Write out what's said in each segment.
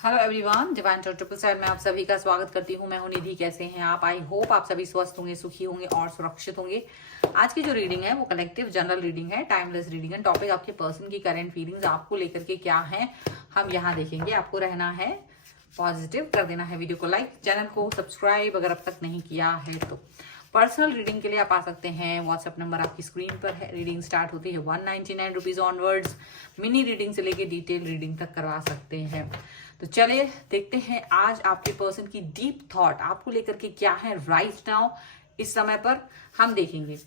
Hello everyone, divine triple seven में आप सभी का स्वागत करती हूँ। मैं हूँ निधि। कैसे हैं आप? आई होप आप सभी स्वस्थ होंगे, सुखी होंगे और सुरक्षित होंगे। आज की जो रीडिंग है वो कलेक्टिव जनरल रीडिंग है, टाइमलेस रीडिंग है। टॉपिक आपके पर्सन की करंट फीलिंग्स आपको लेकर के क्या है हम यहाँ देखेंगे। आपको रहना है पॉजिटिव, कर देना है वीडियो को लाइक, चैनल को सब्सक्राइब अगर अब तक नहीं किया है तो। पर्सनल रीडिंग के लिए आप आ सकते हैं, व्हाट्सएप नंबर आपकी स्क्रीन पर है। रीडिंग स्टार्ट होती है 199 रुपीज ऑनवर्ड्स। मिनी रीडिंग से लेके डिटेल रीडिंग तक करवा सकते हैं। तो चलिए देखते हैं आज आपके पर्सन की डीप थॉट आपको लेकर के क्या है राइट नाउ। इस समय पर हम देखेंगे,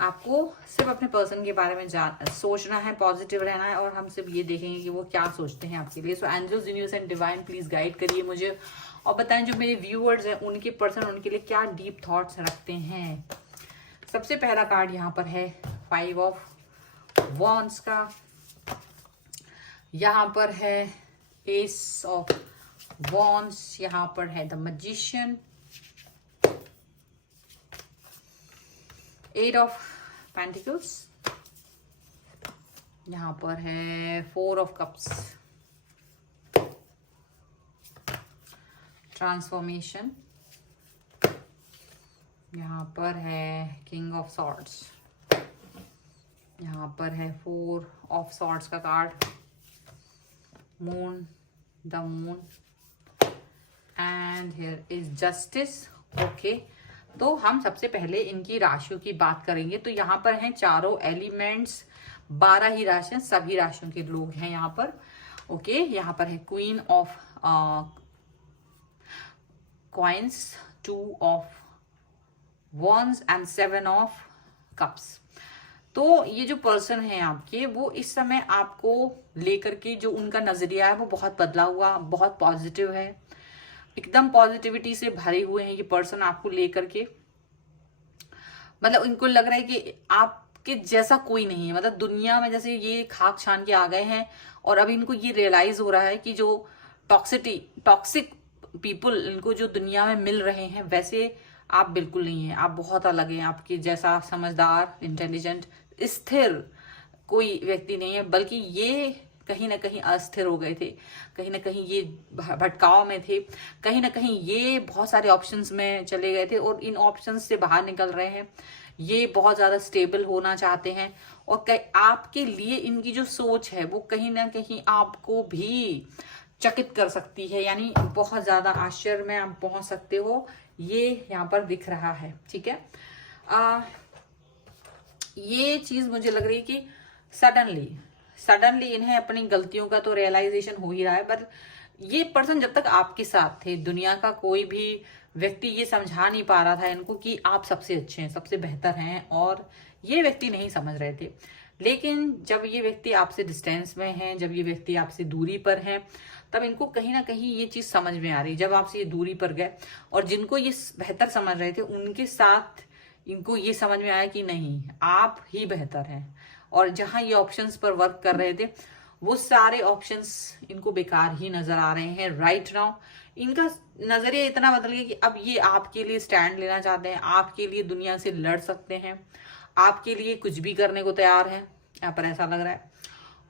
आपको सिर्फ अपने पर्सन के बारे में सोचना है, पॉजिटिव रहना है और हम सिर्फ ये देखेंगे कि वो क्या सोचते हैं आपके लिए। So angels, universe and divine please guide करिए मुझे और बताएं जो मेरे व्यूअर्स हैं उनके पर्सन उनके लिए क्या डीप थॉट्स रखते हैं। सबसे पहला कार्ड यहाँ पर है 5 ऑफ वॉन्ड्स का, यहाँ पर है एस ऑफ वॉन्ड्स, यहाँ पर है द मैजिशियन, 8 ऑफ पेंटिकल्स, यहाँ पर है 4 ऑफ कप्स, ट्रांसफॉर्मेशन, यहाँ पर है किंग ऑफ सॉर्ड्स, यहाँ पर है 4 ऑफ सॉर्ड्स का card, moon, the moon and here is justice. Okay, तो हम सबसे पहले इनकी राशियों की बात करेंगे। तो यहाँ पर हैं चारों एलिमेंट्स, 12 ही राशियां, सभी राशियों के लोग हैं यहाँ पर। ओके, यहाँ पर है queen of coins, 2 of wands and 7 of cups. तो ये जो पर्सन है आपके, वो इस समय आपको लेकर के जो उनका नजरिया है वो बहुत बदला हुआ, बहुत पॉजिटिव है, एकदम पॉजिटिविटी से भरे हुए हैं ये पर्सन आपको लेकर के। मतलब इनको लग रहा है कि आपके जैसा कोई नहीं है, मतलब दुनिया में जैसे ये खाक छान के आ गए हैं और अब इनको ये रियलाइज हो रहा है कि जो टॉक्सिक पीपल इनको जो दुनिया में मिल रहे हैं वैसे आप बिल्कुल नहीं है। आप बहुत अलग हैं, आपके जैसा समझदार, इंटेलिजेंट, स्थिर कोई व्यक्ति नहीं है, बल्कि ये कहीं ना कहीं अस्थिर हो गए थे, कहीं ना कहीं ये भटकाव में थे, कहीं ना कहीं ये बहुत सारे ऑप्शंस में चले गए थे और इन ऑप्शंस से बाहर निकल रहे हैं। ये बहुत ज्यादा स्टेबल होना चाहते हैं और आपके लिए इनकी जो सोच है वो कहीं ना कहीं आपको भी चकित कर सकती है, यानी बहुत ज्यादा आश्चर्य में आप पहुंच सकते हो, ये यहाँ पर दिख रहा है। ठीक है, ये चीज मुझे लग रही है कि सडनली इन्हें अपनी गलतियों का तो रियलाइजेशन हो ही रहा है, पर ये पर्सन जब तक आपके साथ थे, दुनिया का कोई भी व्यक्ति ये समझा नहीं पा रहा था इनको कि आप सबसे अच्छे हैं, सबसे बेहतर हैं, और ये व्यक्ति नहीं समझ रहे थे। लेकिन जब ये व्यक्ति आपसे डिस्टेंस में है, जब ये व्यक्ति आपसे दूरी पर है, तब इनको कहीं ना कहीं ये चीज समझ में आ रही। जब आपसे ये दूरी पर गए और जिनको ये बेहतर समझ रहे थे उनके साथ इनको ये समझ में आया कि नहीं, आप ही बेहतर हैं, और जहां ये ऑप्शंस पर वर्क कर रहे थे वो सारे ऑप्शंस इनको बेकार ही नजर आ रहे हैं राइट नाउ। इनका नजरिया इतना बदल गया कि अब ये आपके लिए स्टैंड लेना चाहते हैं, आपके लिए दुनिया से लड़ सकते हैं, आपके लिए कुछ भी करने को तैयार है, यहाँ पर ऐसा लग रहा है।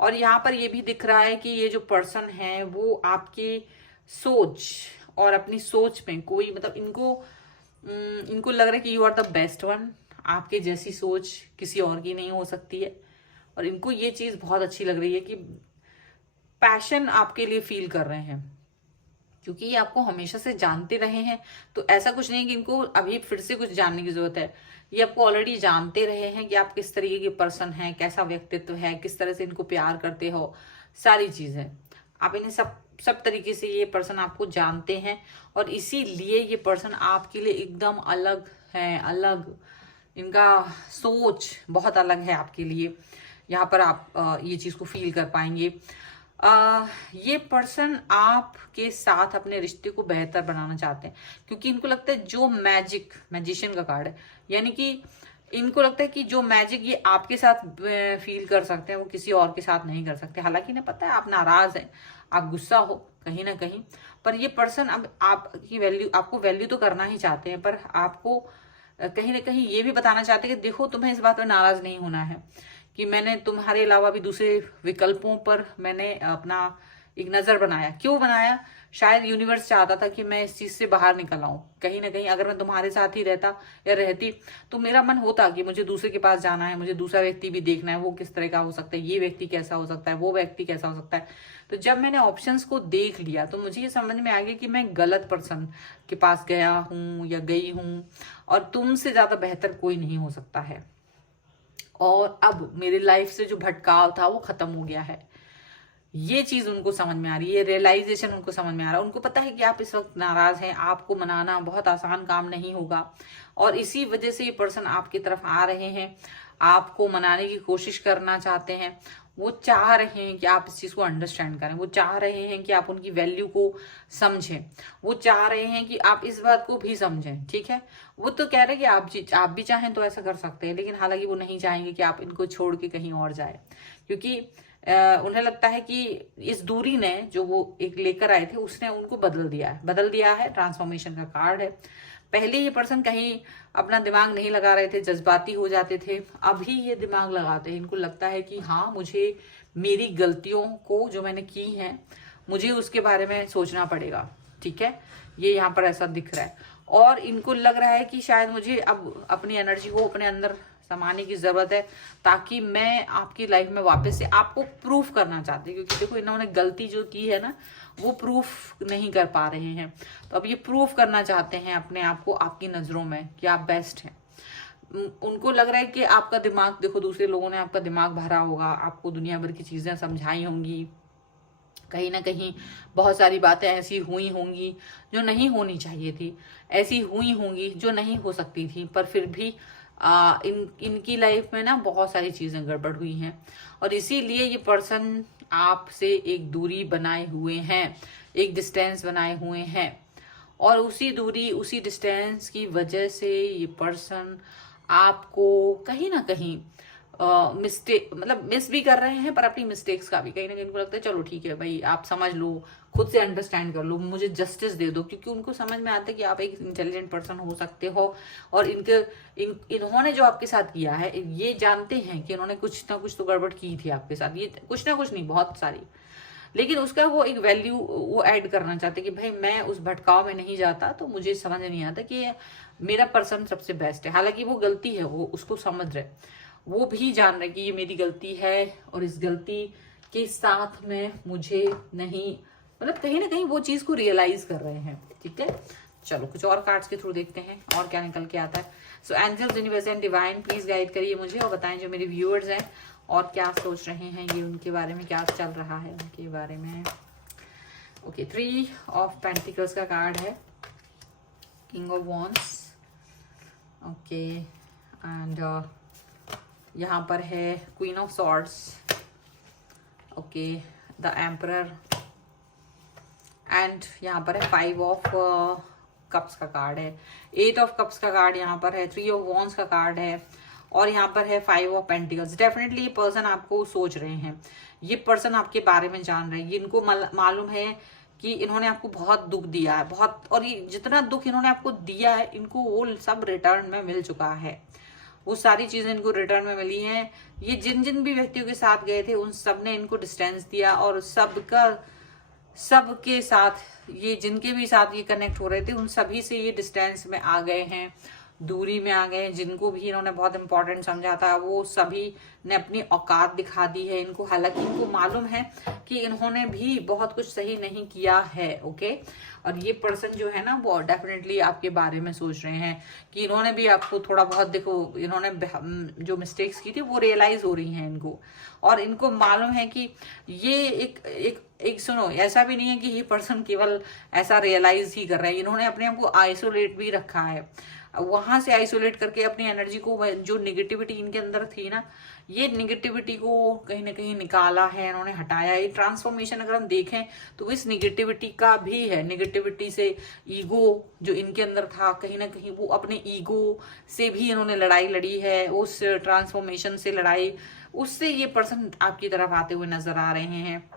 और यहाँ पर ये भी दिख रहा है कि ये जो पर्सन है वो आपकी सोच और अपनी सोच में कोई, मतलब इनको लग रहा है कि you are the best one, आपके जैसी सोच किसी और की नहीं हो सकती है। और इनको ये चीज बहुत अच्छी लग रही है कि पैशन आपके लिए फील कर रहे हैं, क्योंकि ये आपको हमेशा से जानते रहे हैं। तो ऐसा कुछ नहीं कि इनको अभी फिर से कुछ जानने की जरूरत है, ये आपको ऑलरेडी जानते रहे हैं कि आप किस तरीके के पर्सन हैं, कैसा व्यक्तित्व है, किस तरह से इनको प्यार करते हो, सारी चीजें आप इन्हें सब तरीके से ये पर्सन आपको जानते हैं। और इसीलिए ये पर्सन आपके लिए एकदम अलग है, अलग, इनका सोच बहुत अलग है आपके लिए। यहाँ पर आप ये चीज को फील कर पाएंगे। ये पर्सन आपके साथ अपने रिश्ते को बेहतर बनाना चाहते हैं, क्योंकि इनको लगता है जो मैजिशियन का कार्ड है, यानी कि इनको लगता है कि जो मैजिक ये आपके साथ फील कर सकते हैं वो किसी और के साथ नहीं कर सकते। हालांकि इन्हें पता है आप नाराज हैं, आप गुस्सा हो कहीं ना कहीं, पर ये पर्सन अब आपको वैल्यू तो करना ही चाहते हैं, पर आपको कहीं ना कहीं ये भी बताना चाहते हैं कि देखो, तुम्हें इस बात में नाराज नहीं होना है कि मैंने तुम्हारे अलावा भी दूसरे विकल्पों पर मैंने अपना एक नजर बनाया। क्यों बनाया? शायद यूनिवर्स चाहता था कि मैं इस चीज से बाहर निकल आऊं। कहीं ना कहीं अगर मैं तुम्हारे साथ ही रहता या रहती तो मेरा मन होता कि मुझे दूसरे के पास जाना है, मुझे दूसरा व्यक्ति भी देखना है, वो किस तरह का हो सकता है, ये व्यक्ति कैसा हो सकता है, वो व्यक्ति कैसा हो सकता है। तो जब मैंने ऑप्शंस को देख लिया तो मुझे ये समझ में आ गया कि मैं गलत पर्सन के पास गया हूं या गई हूं, और तुमसे ज्यादा बेहतर कोई नहीं हो सकता है। और अब मेरी लाइफ से जो भटकाव था वो खत्म हो गया है। ये चीज उनको समझ में आ रही है, ये रियलाइजेशन उनको समझ में आ रहा है। उनको पता है कि आप इस वक्त नाराज हैं, आपको मनाना बहुत आसान काम नहीं होगा, और इसी वजह से ये पर्सन आपकी तरफ आ रहे हैं, आपको मनाने की कोशिश करना चाहते हैं। वो चाह रहे हैं कि आप इस चीज को अंडरस्टैंड करें, वो चाह रहे हैं कि आप उनकी वैल्यू को समझें, वो चाह रहे हैं कि आप इस बात को भी समझें। ठीक है, वो तो कह रहे हैं कि आप भी चाहें तो ऐसा कर सकते हैं, लेकिन हालांकि वो नहीं चाहेंगे कि आप इनको छोड़ के कहीं और जाए, क्योंकि उन्हें लगता है कि इस दूरी ने जो वो एक लेकर आए थे उसने उनको बदल दिया है। ट्रांसफॉर्मेशन का कार्ड है। पहले ये पर्सन कहीं अपना दिमाग नहीं लगा रहे थे, जज्बाती हो जाते थे, अभी ये दिमाग लगाते हैं। इनको लगता है कि हाँ, मुझे मेरी गलतियों को जो मैंने की हैं मुझे उसके बारे में सोचना पड़ेगा। ठीक है, ये यहाँ पर ऐसा दिख रहा है, और इनको लग रहा है कि शायद मुझे अब अपनी एनर्जी को अपने अंदर समाने की जरूरत है, ताकि मैं आपकी लाइफ में वापस से आपको प्रूफ करना चाहती हूँ। क्योंकि देखो, इन्होंने गलती जो की है ना, वो प्रूफ नहीं कर पा रहे हैं, तो अब ये प्रूफ करना चाहते हैं अपने आप को आपकी नजरों में कि आप बेस्ट हैं। उनको लग रहा है कि आपका दिमाग, देखो दूसरे लोगों ने आपका दिमाग भरा होगा, आपको दुनिया भर की चीजें समझाई होंगी, कहीं ना कहीं बहुत सारी बातें ऐसी हुई होंगी जो नहीं होनी चाहिए थी, ऐसी हुई होंगी जो नहीं हो सकती थी, पर फिर भी इनकी लाइफ में ना बहुत सारी चीजें गड़बड़ हुई हैं, और इसीलिए ये पर्सन आपसे एक दूरी बनाए हुए हैं, एक डिस्टेंस बनाए हुए हैं, और उसी दूरी उसी डिस्टेंस की वजह से ये पर्सन आपको कहीं ना कहीं मिस्टेक मतलब मिस भी कर रहे हैं, पर अपनी मिस्टेक्स का भी कहीं ना कहीं इनको लगता है चलो ठीक है भाई, आप समझ लो, खुद से अंडरस्टैंड कर लो, मुझे जस्टिस दे दो। क्योंकि उनको समझ में आता है कि आप एक इंटेलिजेंट पर्सन हो सकते हो, और इन्होंने जो आपके साथ किया है, ये जानते हैं कि इन्होंने कुछ ना कुछ तो गड़बड़ की थी आपके साथ, ये कुछ ना कुछ नहीं, बहुत सारी, लेकिन उसका वो एक वैल्यू वो ऐड करना चाहते कि भाई मैं उस भटकाव में नहीं जाता, तो मुझे समझ नहीं आता कि मेरा पर्सन सबसे बेस्ट है। हालांकि वो गलती है, वो उसको समझ रहे, वो भी जान रहे कि ये मेरी गलती है, और इस गलती के साथ में मुझे नहीं, मतलब कहीं ना कहीं वो चीज को रियलाइज कर रहे हैं। ठीक है, चलो कुछ और कार्ड्स के थ्रू देखते हैं और क्या निकल के आता है। So angels, universe and divine, please guide करिए मुझे, और बताएं जो मेरे व्यूअर्स हैं और क्या सोच रहे हैं ये, उनके बारे में क्या चल रहा है उनके बारे में। ओके, 3 ऑफ पेंटिकल्स का कार्ड है, king of wands, okay, and यहाँ पर है queen of swords, okay, the emperor, and यहाँ पर है 5 ऑफ कप्स का कार्ड है, 8 ऑफ कप्स का कार्ड यहाँ पर है, 3 ऑफ वॉन्ड्स का कार्ड है, और यहाँ पर है 5 ऑफ पेंटिकल्स। डेफिनेटली ये पर्सन आपको सोच रहे हैं, ये पर्सन आपके बारे में जान रहे हैं, इनको मालूम है कि इन्होंने आपको बहुत दुख दिया है, बहुत, और ये जितना दुख इन्होंने आपको दिया है, इनको वो सब रिटर्न में मिल चुका है, वो सारी चीजें इनको रिटर्न में मिली हैं। ये जिन जिन भी व्यक्तियों के साथ गए थे उन सब ने इनको डिस्टेंस दिया, और सबके साथ ये जिनके भी साथ ये कनेक्ट हो रहे थे उन सभी से ये डिस्टेंस में आ गए हैं, दूरी में आ गए हैं। जिनको भी इन्होंने बहुत इंपॉर्टेंट समझा था वो सभी ने अपनी औकात दिखा दी है इनको। हालांकि इनको मालूम है कि इन्होंने भी बहुत कुछ सही नहीं किया है, ओके। और ये पर्सन जो है ना वो डेफिनेटली आपके बारे में सोच रहे हैं कि इन्होंने भी आपको थोड़ा बहुत, देखो इन्होंने जो मिस्टेक्स की थी वो रियलाइज हो रही हैं इनको, और इनको मालूम है कि ये एक सुनो, ऐसा भी नहीं है कि ये पर्सन केवल ऐसा रियलाइज ही कर रहा है, इन्होंने अपने आप को आइसोलेट भी रखा है, वहां से आइसोलेट करके अपनी एनर्जी को, जो निगेटिविटी इनके अंदर थी ना, ये निगेटिविटी को कहीं ना कहीं निकाला है इन्होंने, हटाया है। ये ट्रांसफॉर्मेशन अगर हम देखें तो इस निगेटिविटी का भी है, निगेटिविटी से ईगो जो इनके अंदर था, कहीं ना कहीं वो अपने ईगो से भी इन्होंने लड़ाई लड़ी है, उस ट्रांसफॉर्मेशन से लड़ाई, उससे ये पर्सन आपकी तरफ आते हुए नजर आ रहे हैं।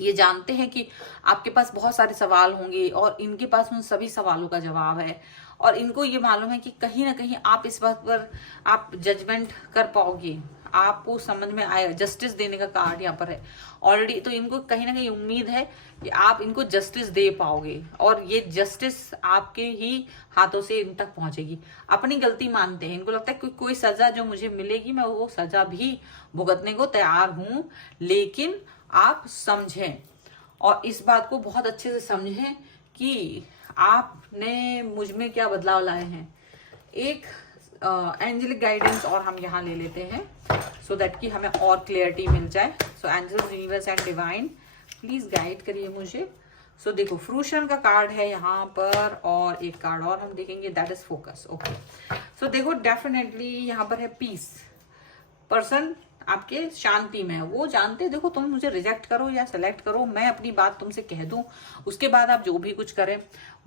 ये जानते हैं कि आपके पास बहुत सारे सवाल होंगे और इनके पास उन सभी सवालों का जवाब है, और इनको ये मालूम है कि कहीं ना कहीं आप इस बात पर आप जजमेंट कर पाओगे, आपको समझ में आएगा। जस्टिस देने का कार्ड यहाँ पर है ऑलरेडी, तो इनको कहीं ना कहीं उम्मीद है कि आप इनको जस्टिस दे पाओगे और ये जस्टिस आपके ही हाथों से इन तक पहुंचेगी। अपनी गलती मानते हैं, इनको लगता है कि कोई सजा जो मुझे मिलेगी मैं वो सजा भी भुगतने को तैयार हूं, लेकिन आप समझें और इस बात को बहुत अच्छे से समझें कि आपने मुझ में क्या बदलाव लाए हैं। एक एंजेलिक गाइडेंस और हम यहाँ ले लेते हैं सो दैट कि हमें और क्लियरिटी मिल जाए। So angels, universe and divine please guide करिए मुझे। सो देखो फ्रूशन का कार्ड है यहाँ पर और एक कार्ड और हम देखेंगे, दैट इज फोकस। ओके, सो देखो डेफिनेटली यहाँ पर है पीस। पर्सन आपके शांति में है, वो जानते देखो तुम मुझे रिजेक्ट करो या सेलेक्ट करो, मैं अपनी बात तुमसे कह दूं, उसके बाद आप जो भी कुछ करें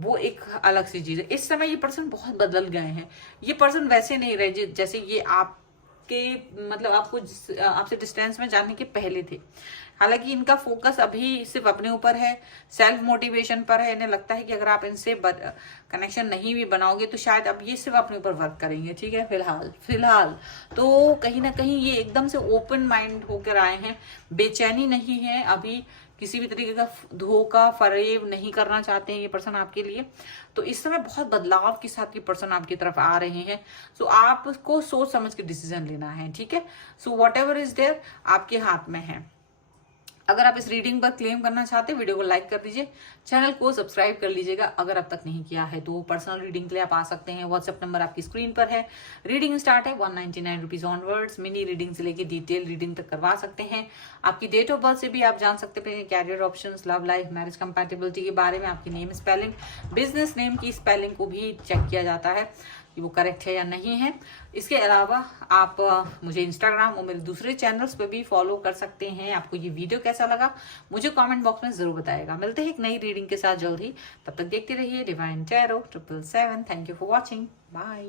वो एक अलग सी चीज है। इस समय ये पर्सन बहुत बदल गए हैं, ये पर्सन वैसे नहीं रहे जैसे ये आपके मतलब आपको आपसे डिस्टेंस में जाने के पहले थे। हालांकि इनका फोकस अभी सिर्फ अपने ऊपर है, सेल्फ मोटिवेशन पर है। इन्हें लगता है कि अगर आप इनसे कनेक्शन नहीं भी बनाओगे तो शायद अब ये सिर्फ अपने ऊपर वर्क करेंगे। ठीक है, फिलहाल तो कहीं ना कहीं ये एकदम से ओपन माइंड होकर आए हैं, बेचैनी नहीं है अभी, किसी भी तरीके का धोखा फरेब नहीं करना चाहते हैं ये पर्सन आपके लिए। तो इस समय बहुत बदलाव के साथ ये पर्सन आपकी तरफ आ रहे हैं। सो आपको सोच समझ के डिसीजन लेना है। ठीक है, so whatever is there आपके हाथ में है। अगर आप इस रीडिंग पर क्लेम करना चाहते हैं वीडियो को लाइक कर दीजिए, चैनल को सब्सक्राइब कर लीजिएगा अगर अब तक नहीं किया है तो। पर्सनल रीडिंग के लिए आप आ सकते हैं, व्हाट्सएप नंबर आपकी स्क्रीन पर है। रीडिंग स्टार्ट है 199 रुपीज ऑनवर्ड्स। मिनी रीडिंग से लेके डिटेल रीडिंग तक करवा सकते हैं। आपकी डेट ऑफ बर्थ से भी आप जान सकते हैं career options, love life, marriage compatibility के बारे में, आपकी नेम स्पेलिंग, बिजनेस नेम की स्पेलिंग को भी चेक किया जाता है कि वो करेक्ट है या नहीं है। इसके अलावा आप मुझे इंस्टाग्राम और मेरे दूसरे चैनल्स पे भी फॉलो कर सकते हैं। आपको ये वीडियो कैसा लगा मुझे कमेंट बॉक्स में जरूर बताएगा। मिलते हैं एक नई रीडिंग के साथ जल्द ही, तब तक देखते रहिए divine tarot 777। Thank you for watching, bye.